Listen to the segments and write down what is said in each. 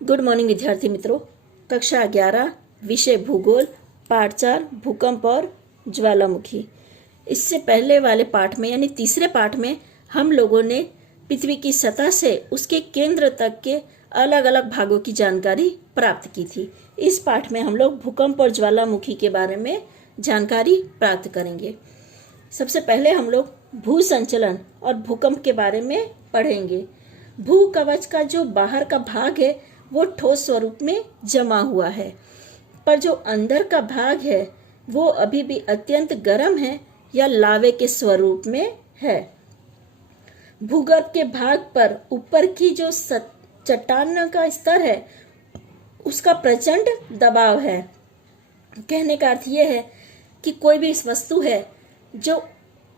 Good morning विद्यार्थी मित्रों। कक्षा 11 विषय भूगोल पाठ 4 भूकंप और ज्वालामुखी। इससे पहले वाले पाठ में यानी तीसरे पाठ में हम लोगों ने पृथ्वी की सतह से उसके केंद्र तक के अलग अलग भागों की जानकारी प्राप्त की थी। इस पाठ में हम लोग भूकंप और ज्वालामुखी के बारे में जानकारी प्राप्त करेंगे। सबसे पहले हम लोग भू संचलन और भूकंप के बारे में पढ़ेंगे। भू कवच का जो बाहर का भाग है वो ठोस स्वरूप में जमा हुआ है, पर जो अंदर का भाग है वो अभी भी अत्यंत गर्म है या लावे के स्वरूप में है। भूगर्भ के भाग पर ऊपर की जो चट्टान का स्तर है उसका प्रचंड दबाव है। कहने का अर्थ ये है कि कोई भी वस्तु है जो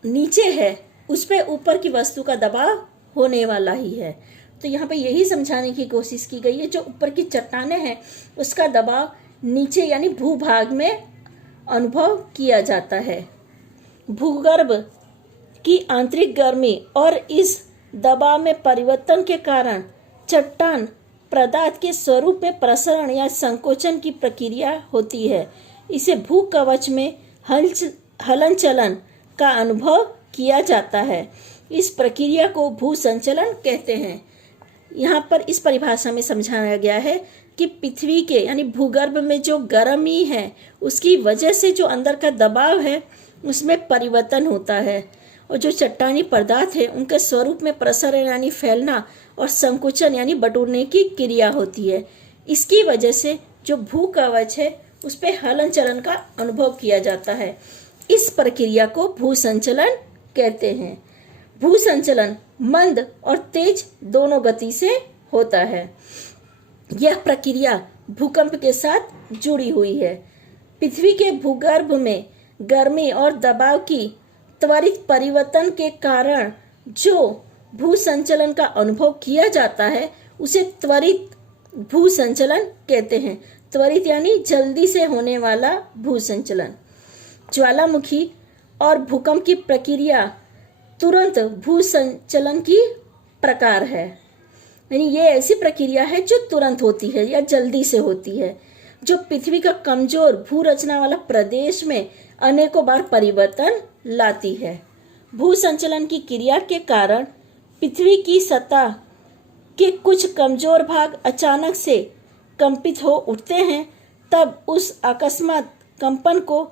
नीचे है उस पे ऊपर की वस्तु का दबाव होने वाला ही है। तो यहाँ पे यही समझाने की कोशिश की गई है, जो ऊपर की चट्टानें हैं उसका दबाव नीचे यानी भूभाग में अनुभव किया जाता है। भूगर्भ की आंतरिक गर्मी और इस दबाव में परिवर्तन के कारण चट्टान पदार्थ के स्वरूप में प्रसरण या संकोचन की प्रक्रिया होती है। इसे भू कवच में हलन चलन का अनुभव किया जाता है। इस प्रक्रिया को भू संचलन कहते हैं। यहाँ पर इस परिभाषा में समझाया गया है कि पृथ्वी के यानी भूगर्भ में जो गर्मी है उसकी वजह से जो अंदर का दबाव है उसमें परिवर्तन होता है, और जो चट्टानी पदार्थ है उनके स्वरूप में प्रसरण यानी फैलना और संकुचन यानी बटोरने की क्रिया होती है। इसकी वजह से जो भू कवच है उस पर हलन चलन का अनुभव किया जाता है। इस प्रक्रिया को भू संचलन कहते हैं। भू संचलन मंद और तेज दोनों गति से होता है। यह प्रक्रिया भूकंप के साथ जुड़ी हुई है। पृथ्वी के भूगर्भ में गर्मी और दबाव की त्वरित परिवर्तन के कारण जो भू संचलन का अनुभव किया जाता है उसे त्वरित भू संचलन कहते हैं। त्वरित यानी जल्दी से होने वाला भू संचलन। ज्वालामुखी और भूकंप की प्रक्रिया तुरंत भू संचलन की प्रकार है, यानी ये ऐसी प्रक्रिया है जो तुरंत होती है या जल्दी से होती है, जो पृथ्वी का कमजोर भू रचना वाला प्रदेश में अनेकों बार परिवर्तन लाती है। भू संचलन की क्रिया के कारण पृथ्वी की सतह के कुछ कमजोर भाग अचानक से कंपित हो उठते हैं, तब उस अकस्मात कंपन को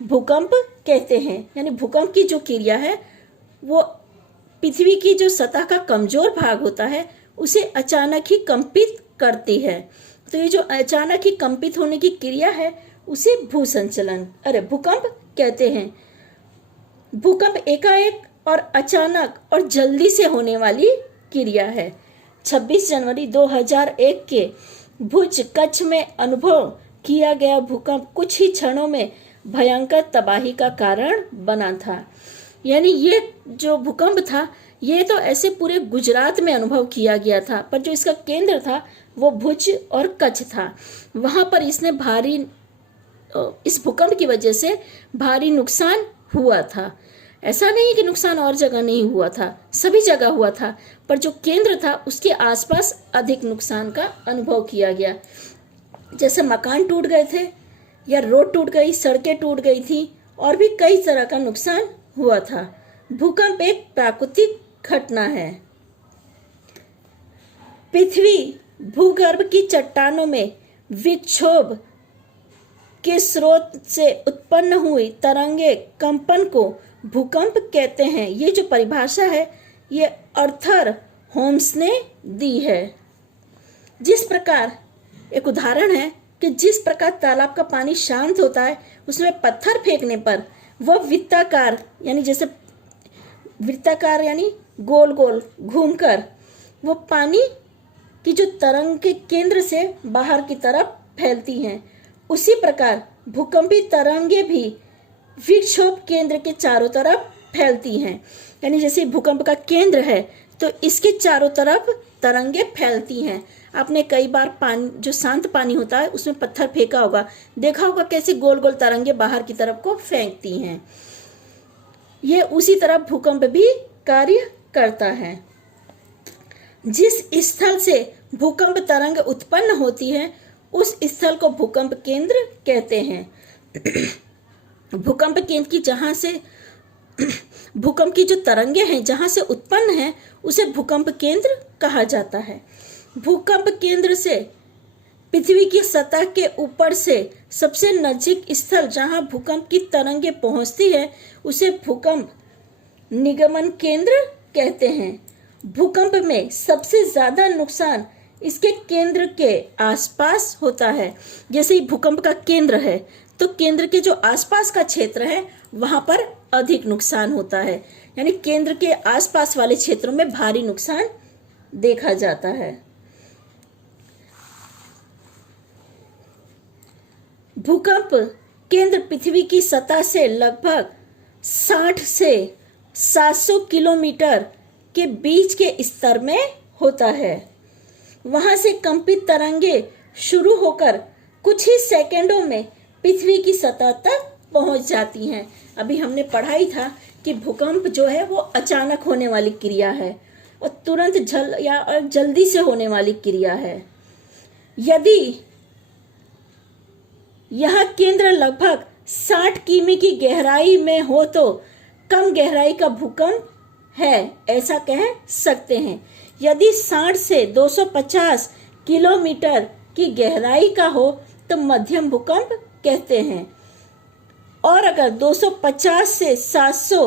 भूकंप कहते हैं। यानी भूकंप की जो क्रिया है वो पृथ्वी की जो सतह का कमजोर भाग होता है उसे अचानक ही कंपित करती है। तो ये जो अचानक ही कंपित होने की क्रिया है उसे भूकंप कहते हैं। भूकंप एकाएक और अचानक और जल्दी से होने वाली क्रिया है। 26 जनवरी 2001 के भुज कच्छ में अनुभव किया गया भूकंप कुछ ही क्षणों में भयंकर तबाही का कारण बना था। यानी ये जो भूकंप था ये तो ऐसे पूरे गुजरात में अनुभव किया गया था, पर जो इसका केंद्र था वो भुज और कच्छ था। वहां पर इस भूकंप की वजह से भारी नुकसान हुआ था। ऐसा नहीं कि नुकसान और जगह नहीं हुआ था, सभी जगह हुआ था, पर जो केंद्र था उसके आसपास अधिक नुकसान का अनुभव किया गया। जैसे मकान टूट गए थे या रोड टूट गई, सड़कें टूट गई थी, और भी कई तरह का नुकसान हुआ था। भूकंप एक प्राकृतिक घटना है। पृथ्वी भूगर्भ की चट्टानों में विक्षोभ के स्रोत से उत्पन्न हुई तरंगे कंपन को भूकंप कहते हैं। ये जो परिभाषा है ये आर्थर होम्स ने दी है। जिस प्रकार एक उदाहरण है कि जिस प्रकार तालाब का पानी शांत होता है उसमें पत्थर फेंकने पर वह वृत्ताकार यानी गोल गोल घूमकर वो पानी की जो तरंग के केंद्र से बाहर की तरफ फैलती हैं, उसी प्रकार भूकंपी तरंगे भी विक्षोभ केंद्र के चारों तरफ फैलती हैं। यानी जैसे भूकंप का केंद्र है तो इसके चारों तरफ तरंगे फैलती हैं। आपने कई बार पानी जो शांत पानी होता है उसमें पत्थर फेंका होगा, देखा होगा कैसे गोल गोल तरंगे बाहर की तरफ को फेंकती हैं। ये उसी तरह भूकंप भी कार्य करता है। जिस स्थल से भूकंप तरंग उत्पन्न होती है उस स्थल को भूकंप केंद्र कहते हैं। भूकंप केंद्र की जहां से भूकंप की जो तरंगे हैं जहां से उत्पन्न है उसे भूकंप केंद्र कहा जाता है। भूकंप केंद्र से पृथ्वी की सतह के ऊपर से सबसे नजीक स्थल जहां भूकंप की तरंगे पहुंचती है उसे भूकंप निगमन केंद्र कहते हैं। भूकंप में सबसे ज्यादा नुकसान इसके केंद्र के आसपास होता है। जैसे ही भूकंप का केंद्र है तो केंद्र के जो आसपास का क्षेत्र है वहां पर अधिक नुकसान होता है, यानी केंद्र के आसपास वाले क्षेत्रों में भारी नुकसान देखा जाता है। भूकंप केंद्र पृथ्वी की सतह से लगभग 60 से 700 किलोमीटर के बीच के स्तर में होता है। वहां से कंपित तरंगे शुरू होकर कुछ ही सेकंडों में पृथ्वी की सतह तक पहुंच जाती हैं। अभी हमने पढ़ा ही था कि भूकंप जो है वो अचानक होने वाली क्रिया है और तुरंत जल्दी से होने वाली क्रिया है। यदि यह केंद्र लगभग 60 किमी की गहराई में हो तो कम गहराई का भूकंप है, ऐसा कह सकते हैं। यदि 60 से 250 किलोमीटर की गहराई का हो तो मध्यम भूकंप कहते हैं, और अगर 250 से 700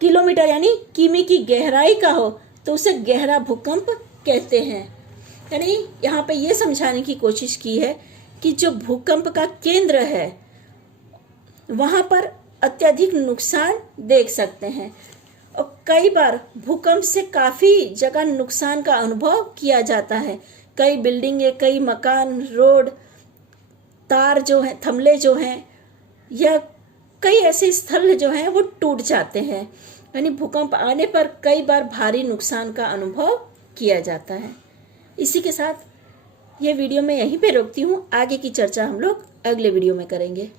किलोमीटर यानी किमी की गहराई का हो तो उसे गहरा भूकंप कहते हैं। यानी यहाँ पे ये समझाने की कोशिश की है कि जो भूकंप का केंद्र है वहां पर अत्यधिक नुकसान देख सकते हैं और कई बार भूकंप से काफी जगह नुकसान का अनुभव किया जाता है। कई बिल्डिंगें, कई मकान, रोड, तार जो है, थमले जो हैं, या कई ऐसे स्थल जो हैं वो टूट जाते हैं। यानी भूकंप आने पर कई बार भारी नुकसान का अनुभव किया जाता है। इसी के साथ ये वीडियो मैं यहीं पे रोकती हूँ। आगे की चर्चा हम लोग अगले वीडियो में करेंगे।